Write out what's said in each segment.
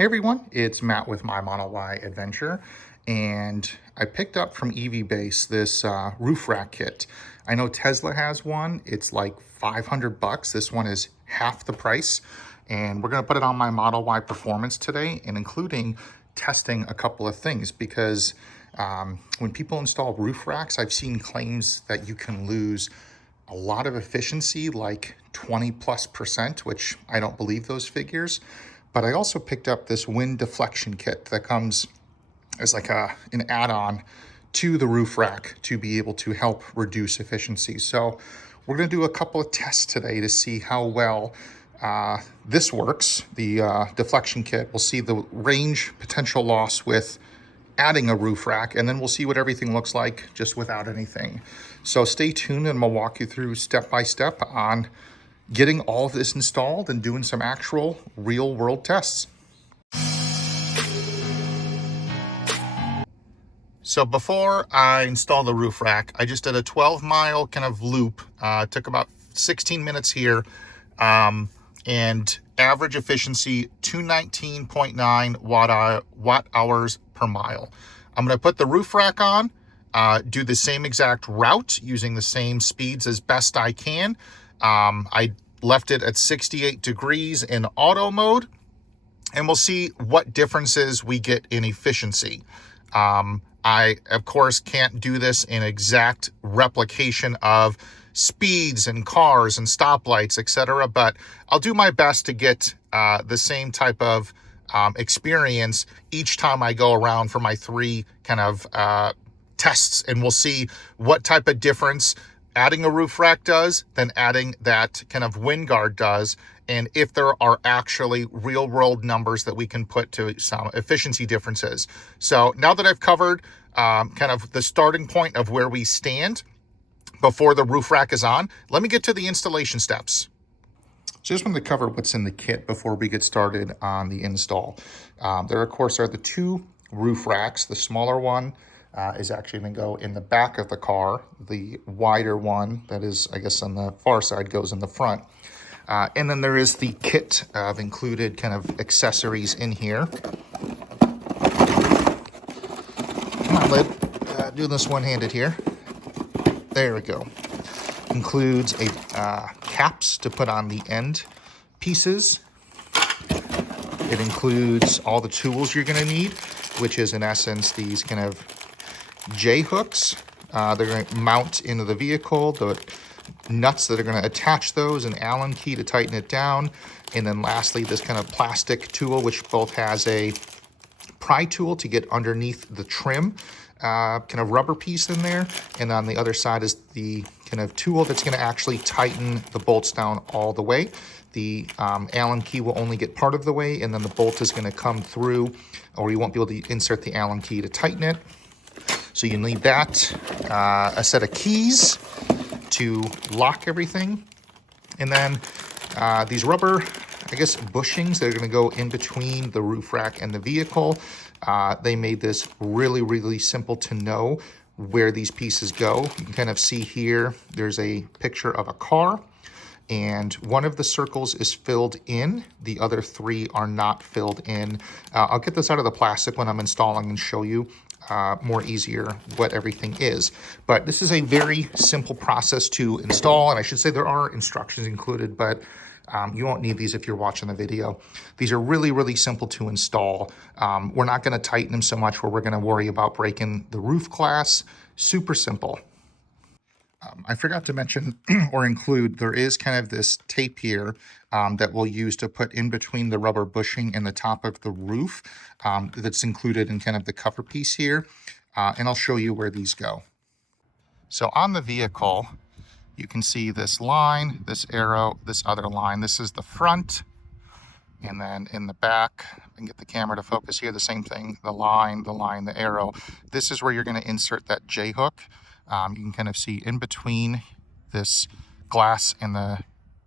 Hey everyone, it's Matt with my Model Y Adventure, and I picked up from EV Base this roof rack kit. I know Tesla has one. It's like 500 bucks. This one is half the price, and we're gonna put it on my Model Y Performance today, and including testing a couple of things because when people install roof racks, I've seen claims that you can lose a lot of efficiency, like 20+%, which I don't believe those figures. But I also picked up this wind deflection kit that comes as like an add-on to the roof rack to be able to help reduce efficiency. So we're gonna do a couple of tests today to see how well this works. The deflection kit, we'll see the range potential loss with adding a roof rack, and then we'll see what everything looks like just without anything. So stay tuned and we'll walk you through step by step on getting all of this installed and doing some actual real world tests. So before I install the roof rack, I just did a 12-mile kind of loop. Took about 16 minutes here, and average efficiency 219.9 watt hours per mile. I'm gonna put the roof rack on, do the same exact route using the same speeds as best I can. I left it at 68 degrees in auto mode, and we'll see what differences we get in efficiency. I, of course, can't do this in exact replication of speeds and cars and stoplights, etc., but I'll do my best to get the same type of experience each time I go around for my three kind of tests, and we'll see what type of difference adding a roof rack does, then adding that kind of wind guard does, and if there are actually real world numbers that we can put to some efficiency differences. So now that I've covered kind of the starting point of where we stand before the roof rack is on, let me get to the installation steps. So just wanted to cover what's in the kit before we get started on the install. There, of course, are the two roof racks. The smaller one is actually going to go in the back of the car. The wider one, that is, I guess, on the far side, goes in the front. And then there is the kit of included kind of accessories in here. Come on, lid. Do this one-handed here. There we go. Includes a caps to put on the end pieces. It includes all the tools you're going to need, which is in essence these kind of J-hooks. They're going to mount into the vehicle, the nuts that are going to attach those, an Allen key to tighten it down, and then lastly this kind of plastic tool, which both has a pry tool to get underneath the trim kind of rubber piece in there, and on the other side is the kind of tool that's going to actually tighten the bolts down all the way. The Allen key will only get part of the way, and then the bolt is going to come through, or you won't be able to insert the Allen key to tighten it. So you need that, a set of keys to lock everything, and then these rubber, I guess, bushings that are going to go in between the roof rack and the vehicle. They made this really, really simple to know where these pieces go. You can kind of see here, there's a picture of a car, and one of the circles is filled in. The other three are not filled in. I'll get this out of the plastic when I'm installing and show you more easier what everything is. But this is a very simple process to install, and I should say there are instructions included, but you won't need these if you're watching the video. These are really, really simple to install. We're not going to tighten them so much where we're going to worry about breaking the roof glass. Super simple. I forgot to mention or include, there is kind of this tape here that we'll use to put in between the rubber bushing and the top of the roof that's included in kind of the cover piece here. And I'll show you where these go. So on the vehicle, you can see this line, this arrow, this other line. This is the front. And then in the back, I can get the camera to focus here, the same thing, the line, the arrow. This is where you're going to insert that J-hook. You can kind of see in between this glass and the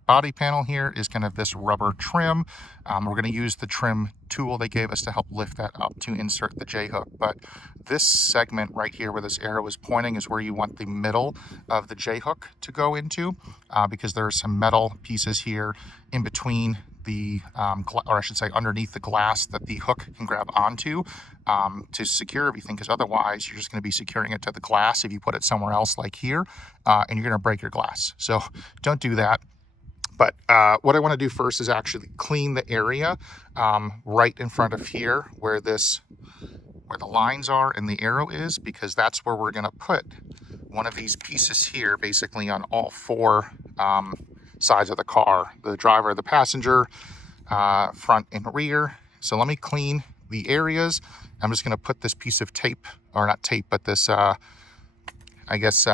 body panel here is kind of this rubber trim. We're going to use the trim tool they gave us to help lift that up to insert the J-hook. But this segment right here where this arrow is pointing is where you want the middle of the J-hook to go into, because there are some metal pieces here in between the, or I should say underneath the glass that the hook can grab onto to secure everything, because otherwise you're just going to be securing it to the glass if you put it somewhere else like here, and you're going to break your glass. So don't do that. But what I want to do first is actually clean the area right in front of here where the lines are and the arrow is, because that's where we're going to put one of these pieces here, basically on all four sides of the car, the driver, the passenger, front and rear. So let me clean the areas. I'm just going to put this piece of tape, or not tape, but this, I guess,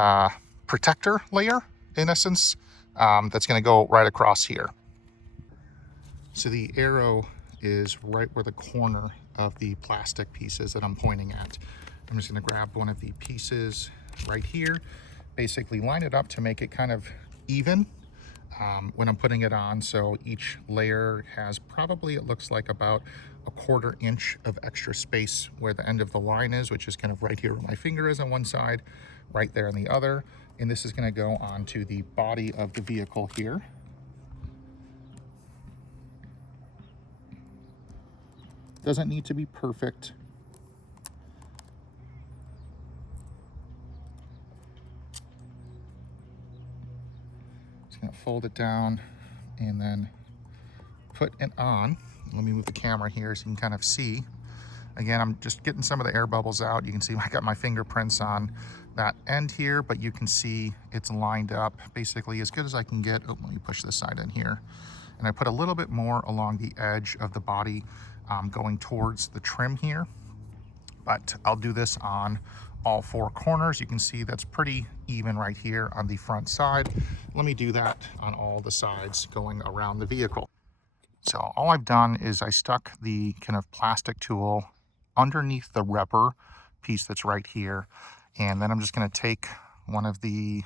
protector layer, in essence, that's going to go right across here. So the arrow is right where the corner of the plastic pieces that I'm pointing at. I'm just going to grab one of the pieces right here, basically line it up to make it kind of even when I'm putting it on. So each layer has probably, it looks like about a 1/4 inch of extra space where the end of the line is, which is kind of right here where my finger is on one side, right there on the other. And this is going to go onto the body of the vehicle here. Doesn't need to be perfect. Just gonna fold it down and then put it on. Let me move the camera here so you can kind of see. Again, I'm just getting some of the air bubbles out. You can see I got my fingerprints on that end here, but you can see it's lined up basically as good as I can get. Oh, let me push this side in here. And I put a little bit more along the edge of the body going towards the trim here. But I'll do this on all four corners. You can see that's pretty even right here on the front side. Let me do that on all the sides going around the vehicle. So all I've done is I stuck the kind of plastic tool underneath the rubber piece that's right here. And then I'm just going to take one of the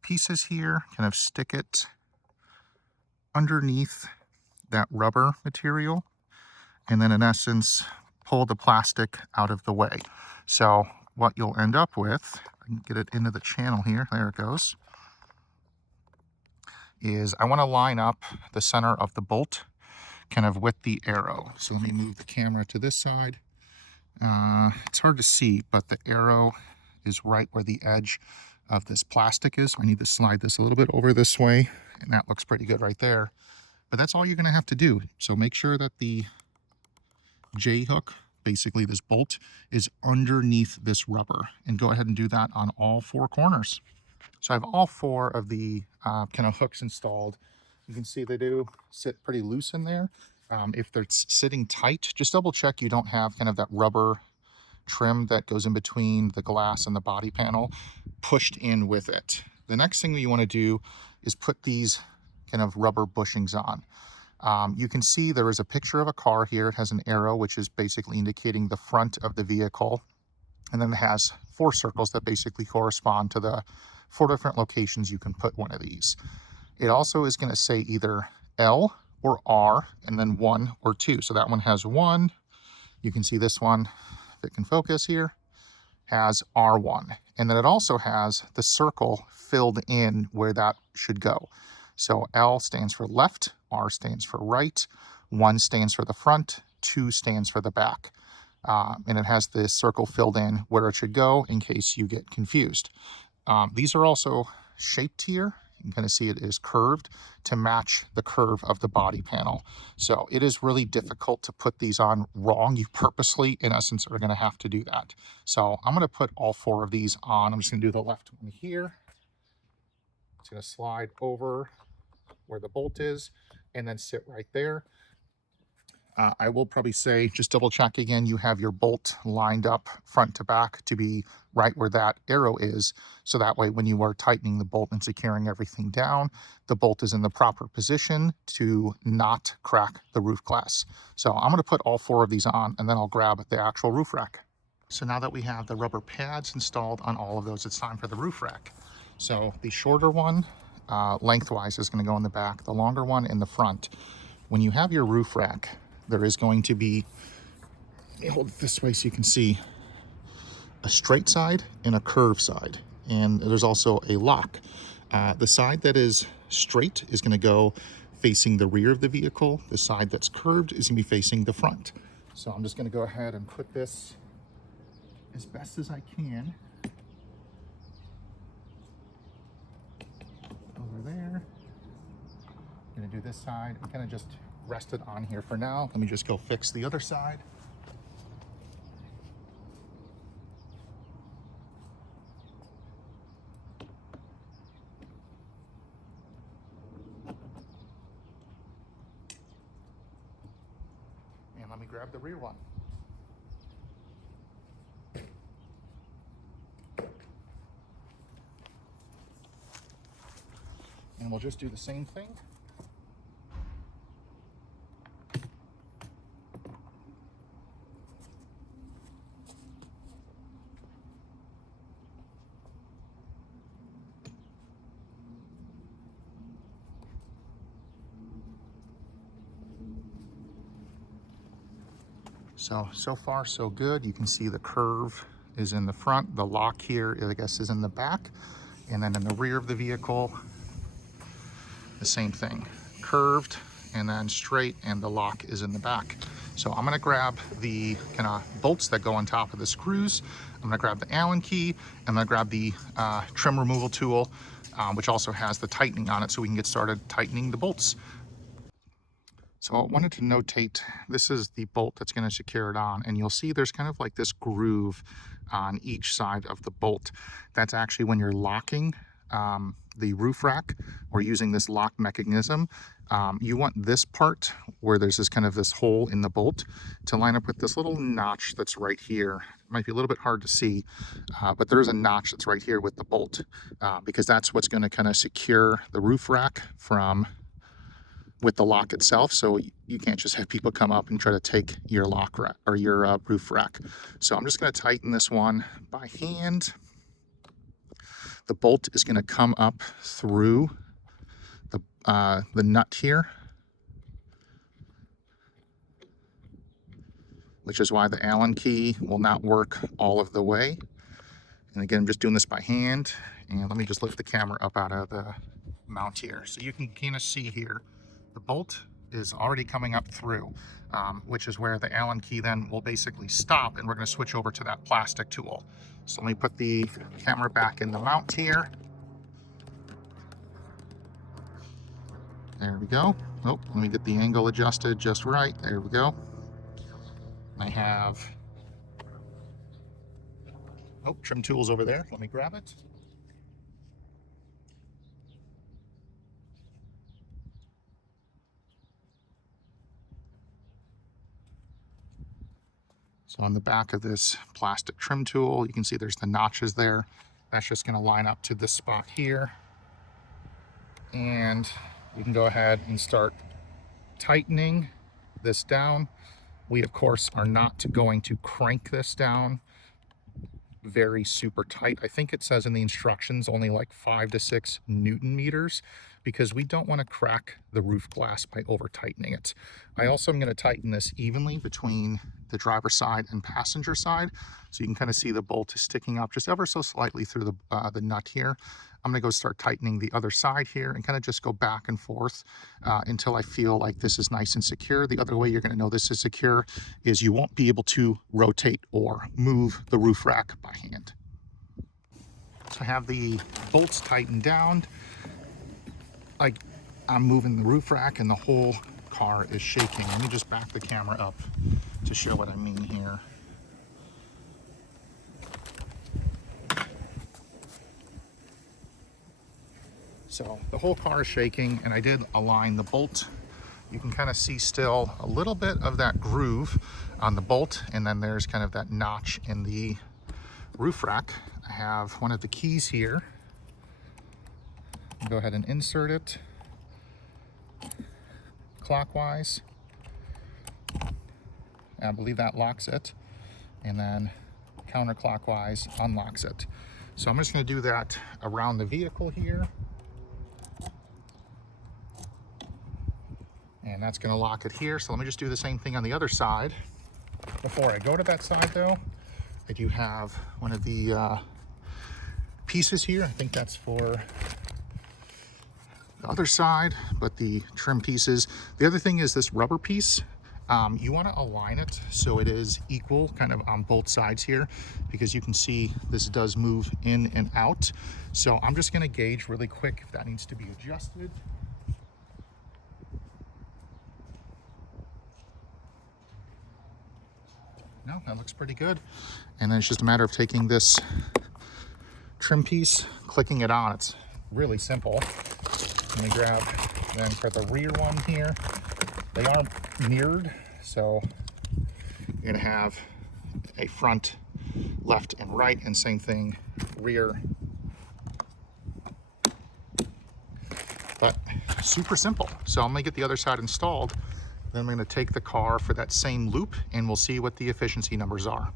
pieces here, kind of stick it underneath that rubber material, and then in essence pull the plastic out of the way. So what you'll end up with, I can get it into the channel here, there it goes, is I want to line up the center of the bolt kind of with the arrow. So let me move the camera to this side. It's hard to see, but the arrow is right where the edge of this plastic is. I need to slide this a little bit over this way, and that looks pretty good right there. But that's all you're going to have to do. So make sure that the J hook, basically this bolt, is underneath this rubber, and go ahead and do that on all four corners. So I have all four of the kind of hooks installed. You can see they do sit pretty loose in there. If they're sitting tight, just double check you don't have kind of that rubber trim that goes in between the glass and the body panel pushed in with it. The next thing that you want to do is put these kind of rubber bushings on. You can see there is a picture of a car here. It has an arrow, which is basically indicating the front of the vehicle. And then it has 4 circles that basically correspond to the 4 different locations you can put one of these. It also is going to say either L or R, and then 1 or 2. So that one has 1. You can see this one, if it can focus here, has R1. And then it also has the circle filled in where that should go. So L stands for left, R stands for right, 1 stands for the front, 2 stands for the back. And it has this circle filled in where it should go in case you get confused. These are also shaped here. You can kind of see it is curved to match the curve of the body panel. So it is really difficult to put these on wrong. You purposely, in essence, are going to have to do that. So I'm going to put all 4 of these on. I'm just going to do the left one here. It's going to slide over where the bolt is and then sit right there. I will probably say, just double check again, you have your bolt lined up front to back to be right where that arrow is. So that way, when you are tightening the bolt and securing everything down, the bolt is in the proper position to not crack the roof glass. So I'm going to put all 4 of these on, and then I'll grab the actual roof rack. So now that we have the rubber pads installed on all of those, it's time for the roof rack. So the shorter one, lengthwise, is going to go in the back, the longer one in the front. When you have your roof rack, there is going to be, let me hold it this way so you can see, a straight side and a curved side. And there's also a lock. The side that is straight is going to go facing the rear of the vehicle. The side that's curved is gonna be facing the front. So I'm just gonna go ahead and put this as best as I can over there. I'm gonna do this side. I'm gonna just rest it on here for now. Let me just go fix the other side. And let me grab the rear one. And we'll just do the same thing. So far so good. You can see the curve is in the front. The lock here, I guess, is in the back. And then in the rear of the vehicle, the same thing. Curved and then straight, and the lock is in the back. So I'm gonna grab the kind of bolts that go on top of the screws. I'm gonna grab the Allen key. I'm gonna grab the trim removal tool, which also has the tightening on it, so we can get started tightening the bolts. So I wanted to notate, this is the bolt that's going to secure it on, and you'll see there's kind of like this groove on each side of the bolt. That's actually when you're locking the roof rack or using this lock mechanism. You want this part where there's this kind of this hole in the bolt to line up with this little notch that's right here. It might be a little bit hard to see, but there's a notch that's right here with the bolt, because that's what's going to kind of secure the roof rack with the lock itself. So you can't just have people come up and try to take your lock rack or your roof rack. So I'm just going to tighten this one by hand. The bolt is going to come up through the nut here, which is why the Allen key will not work all of the way. And again, I'm just doing this by hand. And let me just lift the camera up out of the mount here, so you can kind of see here. The bolt is already coming up through, which is where the Allen key then will basically stop, and we're going to switch over to that plastic tool. So let me put the camera back in the mount here. There we go. Oh, let me get the angle adjusted just right. There we go. I have trim tools over there. Let me grab it. So on the back of this plastic trim tool, you can see there's the notches there. That's just going to line up to this spot here. And you can go ahead and start tightening this down. We, of course, are not going to crank this down very super tight. I think it says in the instructions only like 5 to 6 Newton meters, because we don't want to crack the roof glass by over tightening it. I also am going to tighten this evenly between the driver's side and passenger side, so you can kind of see the bolt is sticking up just ever so slightly through the nut here. I'm going to go start tightening the other side here and kind of just go back and forth until I feel like this is nice and secure. The other way you're going to know this is secure is you won't be able to rotate or move the roof rack by hand. So I have the bolts tightened down. I'm moving the roof rack and the whole car is shaking. Let me just back the camera up to show what I mean here. So the whole car is shaking, and I did align the bolt. You can kind of see still a little bit of that groove on the bolt, and then there's kind of that notch in the roof rack. I have one of the keys here. Go ahead and insert it clockwise. I believe that locks it, and then counterclockwise unlocks it. So I'm just going to do that around the vehicle here. And that's going to lock it here. So let me just do the same thing on the other side. Before I go to that side though, I do have one of the pieces here. I think that's for the other side, but the trim pieces. The other thing is this rubber piece. You want to align it so it is equal kind of on both sides here, because you can see this does move in and out. So I'm just going to gauge really quick if that needs to be adjusted. No, that looks pretty good. And then it's just a matter of taking this trim piece, clicking it on. It's really simple. Let me grab, then for the rear one here, they are mirrored, so you're gonna have a front, left, and right, and same thing, rear. But super simple. So I'm gonna get the other side installed, then I'm gonna take the car for that same loop, and we'll see what the efficiency numbers are.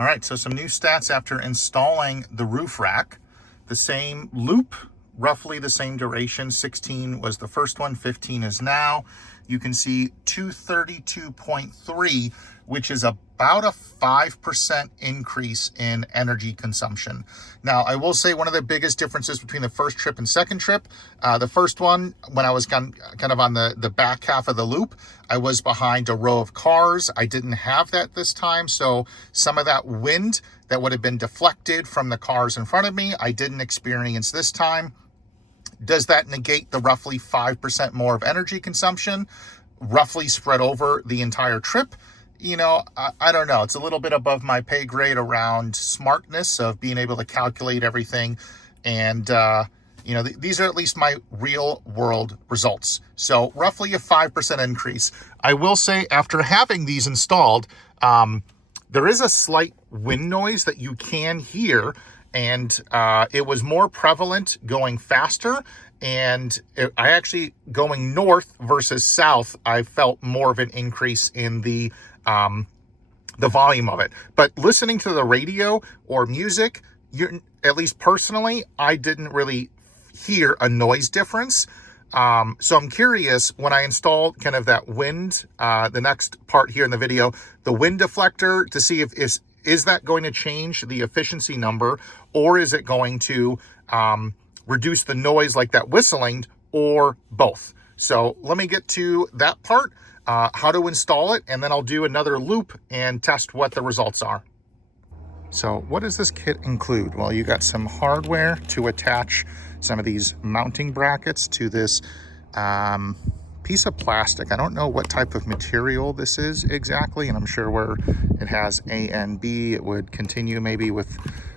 All right, so some new stats after installing the roof rack. The same loop, roughly the same duration. 16 was the first one, 15 is now. You can see 232.3, which is about a 5% increase in energy consumption. Now, I will say one of the biggest differences between the first trip and second trip, the first one, when I was kind of on the back half of the loop, I was behind a row of cars. I didn't have that this time, so some of that wind that would have been deflected from the cars in front of me, I didn't experience this time. Does that negate the roughly 5% more of energy consumption, roughly spread over the entire trip? You know, I don't know. It's a little bit above my pay grade around smartness of being able to calculate everything. And, you know, these are at least my real world results. So roughly a 5% increase. I will say after having these installed, there is a slight wind noise that you can hear. And it was more prevalent going faster, and I actually, going north versus south, I felt more of an increase in the volume of it. But listening to the radio or music, at least personally, I didn't really hear a noise difference. So I'm curious, when I installed kind of that wind, the next part here in the video, the wind deflector, to see if is that going to change the efficiency number, or is it going to reduce the noise like that whistling, or both? So let me get to that part, how to install it, and then I'll do another loop and test what the results are. So what does this kit include? Well, you got some hardware to attach some of these mounting brackets to this piece of plastic. I don't know what type of material this is exactly, and I'm sure where it has A and B, it would continue maybe with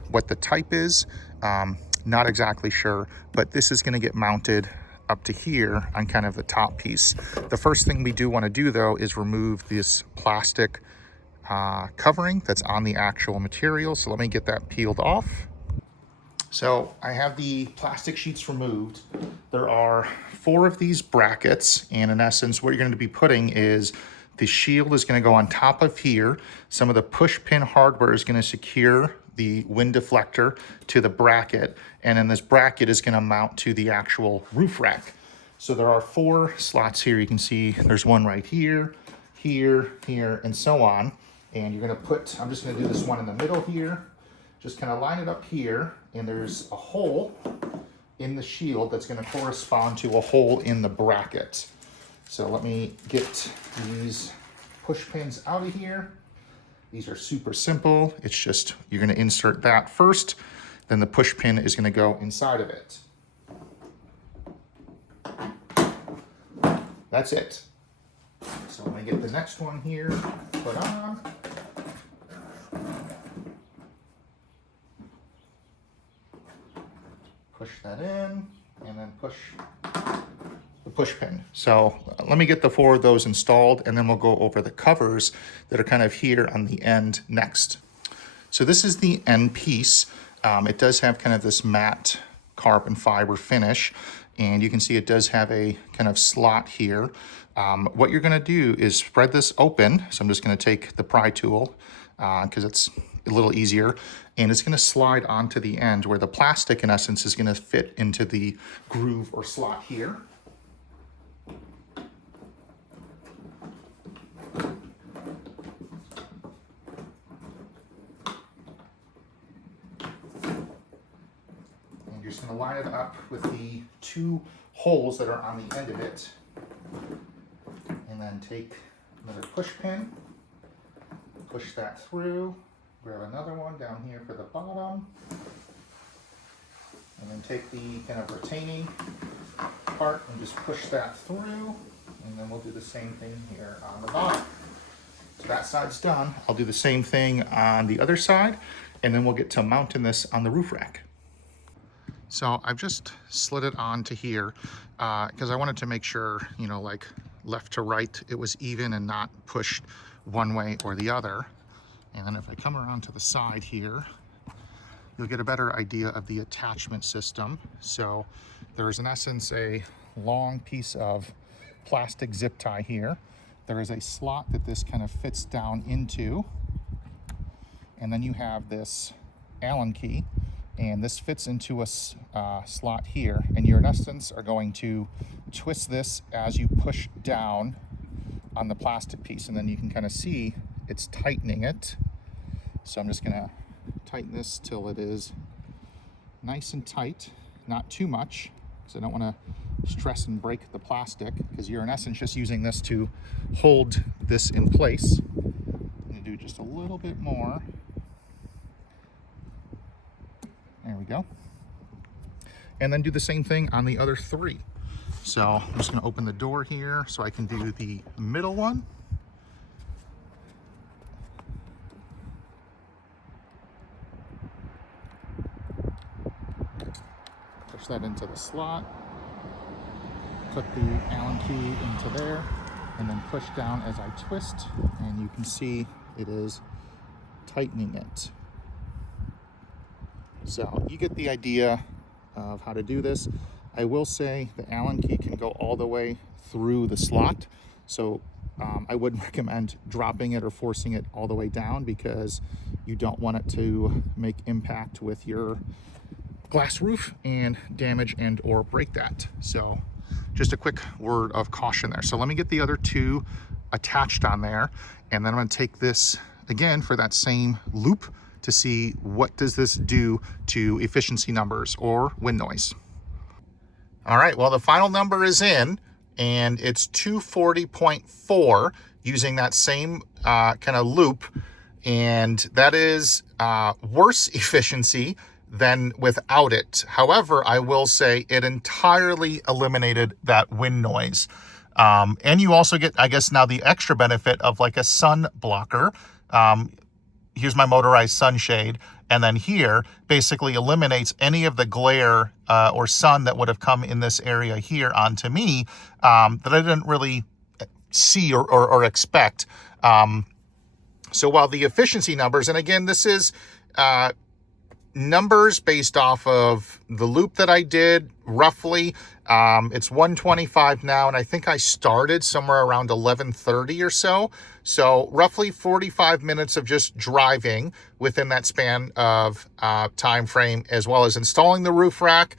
what the type is. Not exactly sure, but this is going to get mounted up to here on kind of the top piece. The first thing we do want to do, though, is remove this plastic covering that's on the actual material. So let me get that peeled off. So I have the plastic sheets removed. There are 4 of these brackets, and in essence, what you're going to be putting is the shield is going to go on top of here. Some of the push pin hardware is going to secure the wind deflector to the bracket, and then this bracket is going to mount to the actual roof rack. So there are 4 slots here. You can see there's one right here, here, here, and so on. And you're going to put, I'm just going to do this one in the middle here. Just kind of line it up here, and there's a hole in the shield that's going to correspond to a hole in the bracket. So let me get these push pins out of here. These are super simple. It's just, you're going to insert that first, then the push pin is going to go inside of it. That's it. So I'm going to get the next one here put on. Push that in, and then push the push pin. So let me get the 4 of those installed, and then we'll go over the covers that are kind of here on the end next. So this is the end piece. It does have kind of this matte carbon fiber finish, and you can see it does have a kind of slot here. What you're going to do is spread this open. So I'm just going to take the pry tool because it's a little easier, and it's going to slide onto the end where the plastic in essence is going to fit into the groove or slot here. And you're just going to line it up with the 2 holes that are on the end of it. And then take another push pin, push that through, grab another one down here for the bottom, and then take the kind of retaining part and just push that through, and then we'll do the same thing here on the bottom. So that side's done. I'll do the same thing on the other side, and then we'll get to mounting this on the roof rack. So I've just slid it onto here because I wanted to make sure, you know, like left to right, it was even and not pushed one way or the other. And then if I come around to the side here, you'll get a better idea of the attachment system. So there's in essence a long piece of plastic zip tie here. There is a slot that this kind of fits down into. And then you have this Allen key, and this fits into a slot here. And you in essence are going to twist this as you push down on the plastic piece. And then you can kind of see it's tightening it. So I'm just gonna tighten this till it is nice and tight, not too much, because I don't want to stress and break the plastic, because you're in essence just using this to hold this in place. I'm going to do just a little bit more. There we go. And then do the same thing on the other 3. So I'm just going to open the door here so I can do the middle one. Push that into the slot, put the Allen key into there, and then push down as I twist, and you can see it is tightening it. So you get the idea of how to do this. I will say the Allen key can go all the way through the slot, so I wouldn't recommend dropping it or forcing it all the way down, because you don't want it to make impact with your glass roof and damage and or break that. So just a quick word of caution there. So let me get the other 2 attached on there, and then I'm going to take this again for that same loop to see what does this do to efficiency numbers or wind noise. All right, well, the final number is in, and it's 240.4 using that same kind of loop, and that is worse efficiency than without it. However, I will say it entirely eliminated that wind noise. And you also get, I guess, now the extra benefit of like a sun blocker. Here's my motorized sunshade. And then here basically eliminates any of the glare or sun that would have come in this area here onto me that I didn't really see or expect. So while the efficiency numbers, and again, this is numbers based off of the loop that I did roughly. It's 125 now, and I think I started somewhere around 11:30 or so. So roughly 45 minutes of just driving within that span of time frame, as well as installing the roof rack,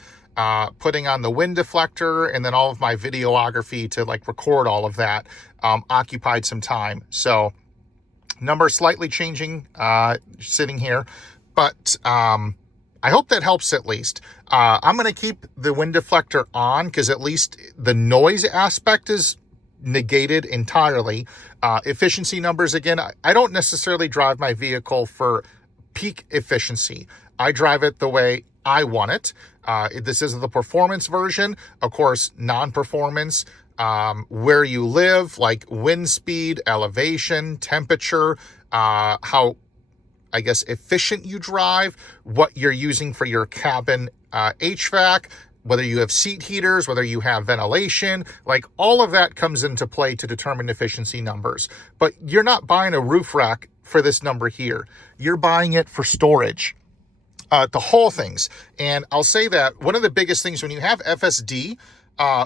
putting on the wind deflector, and then all of my videography to like record all of that occupied some time. So number slightly changing sitting here. But I hope that helps at least. I'm going to keep the wind deflector on because at least the noise aspect is negated entirely. Efficiency numbers, again, I don't necessarily drive my vehicle for peak efficiency. I drive it the way I want it. This is the performance version. Of course, non-performance, where you live, like wind speed, elevation, temperature, how I guess efficient you drive, what you're using for your cabin HVAC, whether you have seat heaters, whether you have ventilation, like all of that comes into play to determine efficiency numbers. But you're not buying a roof rack for this number here. You're buying it for storage, to haul things. And I'll say that one of the biggest things when you have FSD,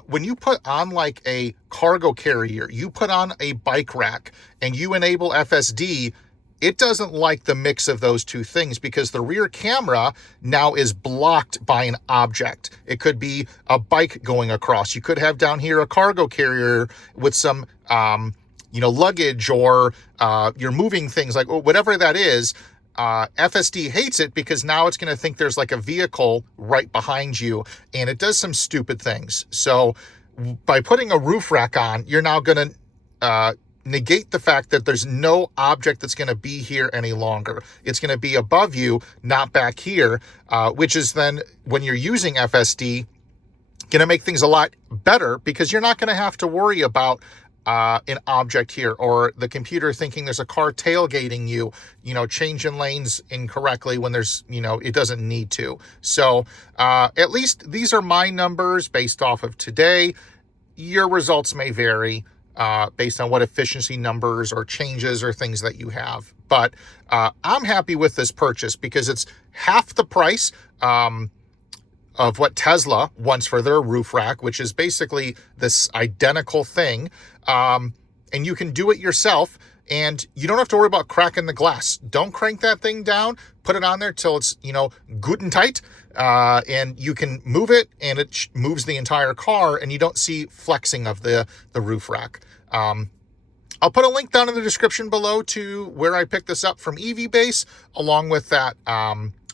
when you put on like a cargo carrier, you put on a bike rack and you enable FSD, it doesn't like the mix of those two things because the rear camera now is blocked by an object. It could be a bike going across. You could have down here a cargo carrier with some, luggage, or you're moving things like whatever that is. FSD hates it because now it's going to think there's like a vehicle right behind you, and it does some stupid things. So by putting a roof rack on, you're now going to negate the fact that there's no object that's going to be here any longer. It's going to be above you, not back here, which is then, when you're using FSD, going to make things a lot better, because you're not going to have to worry about an object here, or the computer thinking there's a car tailgating you, changing lanes incorrectly when there's, it doesn't need to. So at least these are my numbers based off of today. Your results may vary based on what efficiency numbers or changes or things that you have. But I'm happy with this purchase because it's half the price of what Tesla wants for their roof rack, which is basically this identical thing. And you can do it yourself, and you don't have to worry about cracking the glass. Don't crank that thing down. Put it on there till it's, good and tight, and you can move it, and it moves the entire car, and you don't see flexing of the roof rack. I'll put a link down in the description below to where I picked this up from EV Base, along with that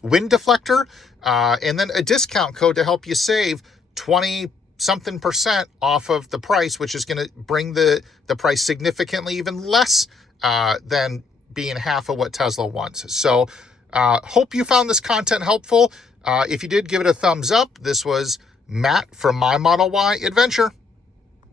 wind deflector, and then a discount code to help you save 20-something% off of the price, which is going to bring the price significantly even less than being half of what Tesla wants. So hope you found this content helpful. If you did, give it a thumbs up. This was Matt from My Model Y Adventure.